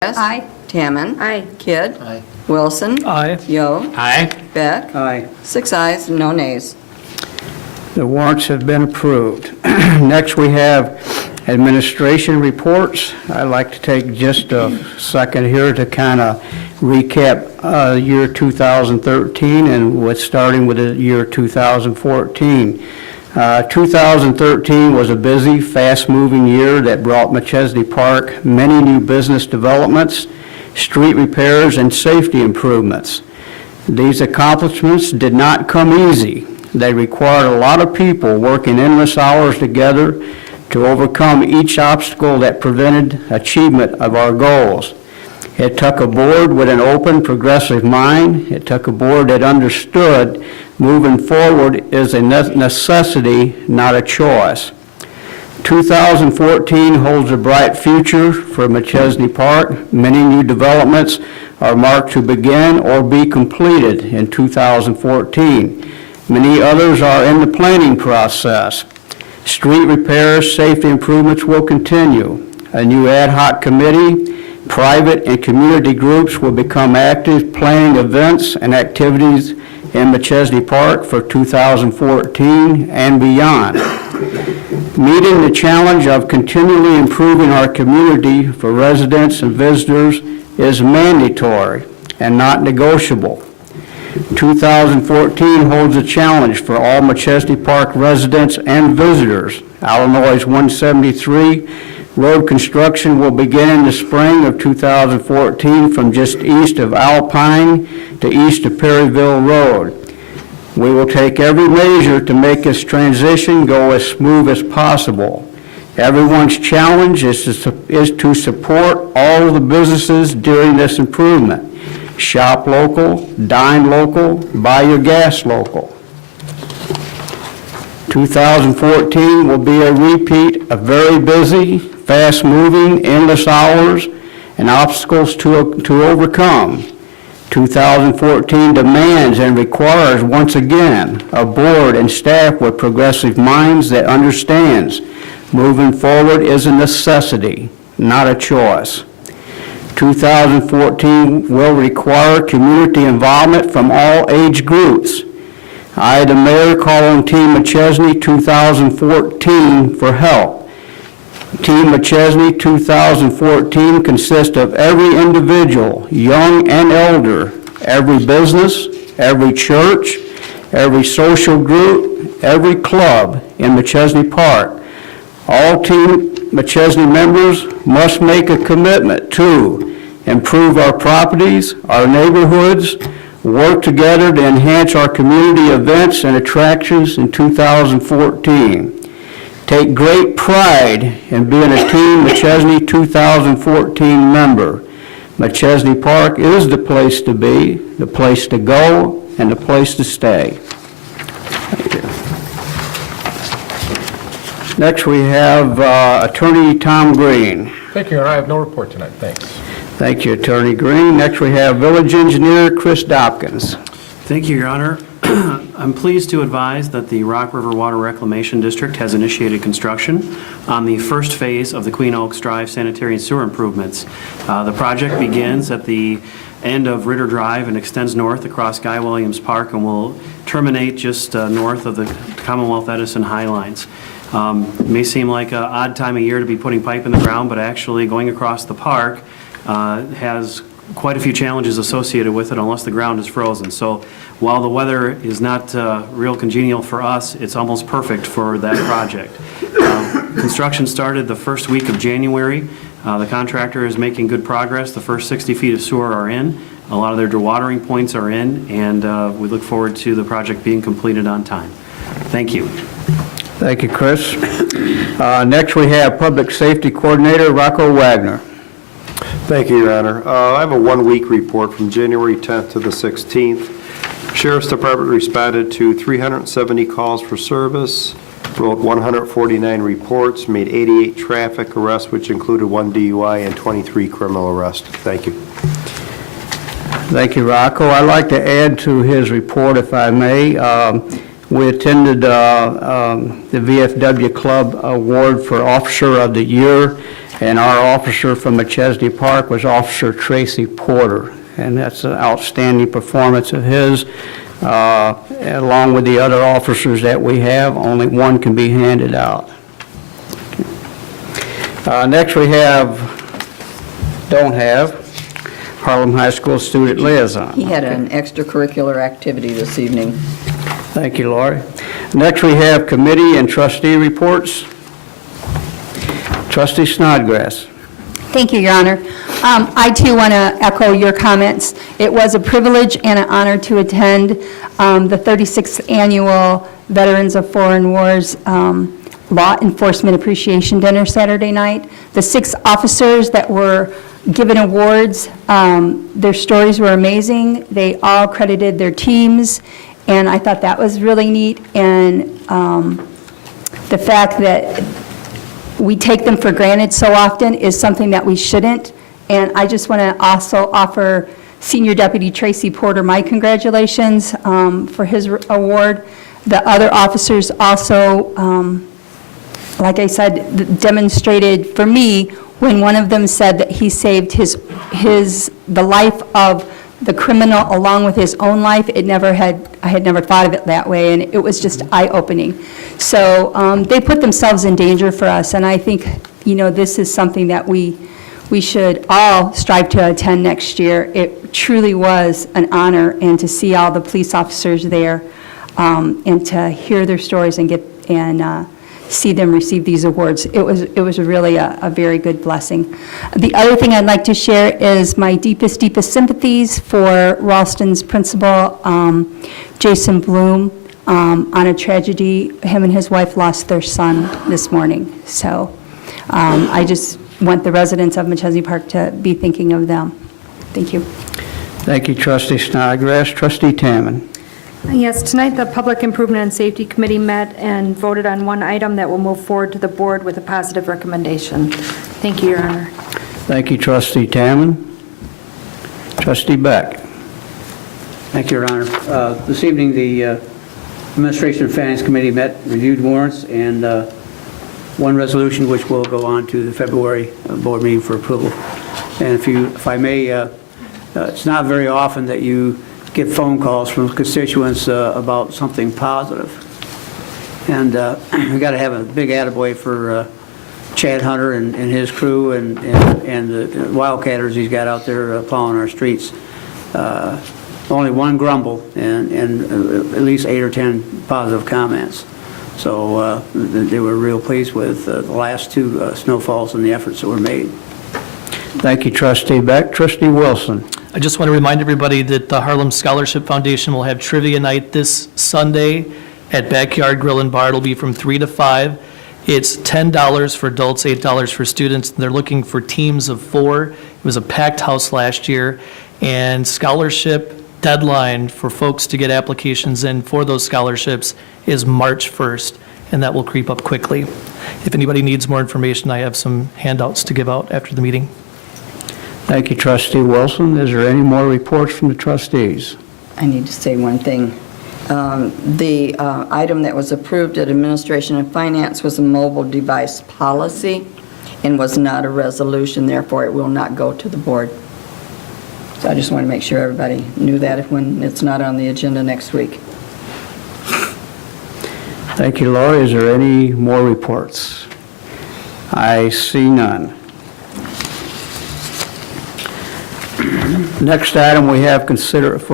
Aye. Tamman. Aye. Kidd. Aye. Wilson. Aye. Yo. Aye. Beck. Aye. 6 ayes, no nays. The warrants have been approved. Next, we have administration reports. I'd like to take just a second here to kind of recap year 2013 and what's starting with the year 2014. 2013 was a busy, fast-moving year that brought McChesney Park many new business developments, street repairs, and safety improvements. These accomplishments did not come easy. They required a lot of people working endless hours together to overcome each obstacle that prevented achievement of our goals. It took a board with an open, progressive mind. It took a board that understood moving forward is a necessity, not a choice. 2014 holds a bright future for McChesney Park. Many new developments are marked to begin or be completed in 2014. Many others are in the planning process. Street repairs, safety improvements will continue. A new ad hoc committee, private and community groups will become active planning events and activities in McChesney Park for 2014 and beyond. Meeting the challenge of continually improving our community for residents and visitors is mandatory and not negotiable. 2014 holds a challenge for all McChesney Park residents and visitors. Illinois 173 road construction will begin in the spring of 2014 from just east of Alpine to east of Perryville Road. We will take every measure to make this transition go as smooth as possible. Everyone's challenge is to support all of the businesses during this improvement. Shop local, dine local, buy your gas local. 2014 will be a repeat of very busy, fast-moving, endless hours, and obstacles to overcome. 2014 demands and requires, once again, a board and staff with progressive minds that understands moving forward is a necessity, not a choice. 2014 will require community involvement from all age groups. I, the mayor, call on Team McChesney 2014 for help. Team McChesney 2014 consists of every individual, young and elder, every business, every church, every social group, every club in McChesney Park. All Team McChesney members must make a commitment to improve our properties, our neighborhoods, work together to enhance our community events and attractions in 2014. Take great pride in being a Team McChesney 2014 member. McChesney Park is the place to be, the place to go, and the place to stay. Thank you. Next we have Attorney Tom Green. Thank you, Your Honor. I have no report tonight. Thanks. Thank you, Attorney Green. Next we have Village Engineer Chris Dopkins. Thank you, Your Honor. I'm pleased to advise that the Rock River Water Reclamation District has initiated construction on the first phase of the Queen Oaks Drive sanitary and sewer improvements. The project begins at the end of Ritter Drive and extends north across Guy Williams Park and will terminate just north of the Commonwealth Edison High Lines. It may seem like an odd time of year to be putting pipe in the ground, but actually going across the park has quite a few challenges associated with it unless the ground is frozen. So while the weather is not real congenial for us, it's almost perfect for that project. Construction started the first week of January. The contractor is making good progress. The first 60 feet of sewer are in. A lot of their dewatering points are in, and we look forward to the project being completed on time. Thank you. Thank you, Chris. Next we have Public Safety Coordinator Rocco Wagner. Thank you, Your Honor. I have a one-week report from January 10th to the 16th. Sheriff's Department responded to 370 calls for service, wrote 149 reports, made 88 traffic arrests, which included 1 DUI and 23 criminal arrests. Thank you. Thank you, Rocco. I'd like to add to his report, if I may. We attended the VFW Club Award for Officer of the Year And our officer from McChesney Park was Officer Tracy Porter, and that's an outstanding performance of his. Along with the other officers that we have, only one can be handed out. Next we don't have Harlem High School Student Liaison. He had an extracurricular activity this evening. Thank you, Laurie. Next we have committee and trustee reports. Trustee Snodgrass. Thank you, Your Honor. I, too, want to echo your comments. It was a privilege and an honor to attend the 36th Annual Veterans of Foreign Wars Law Enforcement Appreciation Dinner Saturday night. The 6 officers that were given awards, their stories were amazing. They all credited their teams, and I thought that was really neat. And the fact that we take them for granted so often is something that we shouldn't. And I just want to also offer Senior Deputy Tracy Porter my congratulations for his award. The other officers also, like I said, demonstrated for me when one of them said that he saved the life of the criminal along with his own life. I had never thought of it that way, and it was just eye-opening. So they put themselves in danger for us, and I think, this is something that we should all strive to attend next year. It truly was an honor, and to see all the police officers there, and to hear their stories and see them receive these awards. It was really a very good blessing. The other thing I'd like to share is my deepest sympathies for Ralston's principal, Jason Bloom, on a tragedy. Him and his wife lost their son this morning. So I just want the residents of McChesney Park to be thinking of them. Thank you. Thank you, Trustee Snodgrass. Trustee Tamman. Yes, tonight the Public Improvement and Safety Committee met and voted on one item that will move forward to the board with a positive recommendation. Thank you, Your Honor. Thank you, Trustee Tamman. Trustee Beck. Thank you, Your Honor. This evening, the Administration and Finance Committee met, reviewed warrants, and one resolution which will go on to the February board meeting for approval. And if I may, it's not very often that you get phone calls from constituents about something positive. And we got to have a big attaboy for Chad Hunter and his crew and the wildcatters he's got out there plowing our streets. Only one grumble and at least 8 or 10 positive comments. So they were real pleased with the last 2 snowfalls and the efforts that were made. Thank you, Trustee Beck. Trustee Wilson. I just want to remind everybody that the Harlem Scholarship Foundation will have trivia night this Sunday at Backyard Grill and Bar. It'll be from 3 to 5. It's $10 for adults, $8 for students. They're looking for teams of 4. It was a packed house last year, and scholarship deadline for folks to get applications in for those scholarships is March 1st, and that will creep up quickly. If anybody needs more information, I have some handouts to give out after the meeting. Thank you, Trustee Wilson. Is there any more reports from the trustees? I need to say one thing. The item that was approved at Administration and Finance was a mobile device policy and was not a resolution, therefore it will not go to the board. So I just want to make sure everybody knew that when it's not on the agenda next week. Thank you, Laurie. Is there any more reports? I see none. Next item we have consider for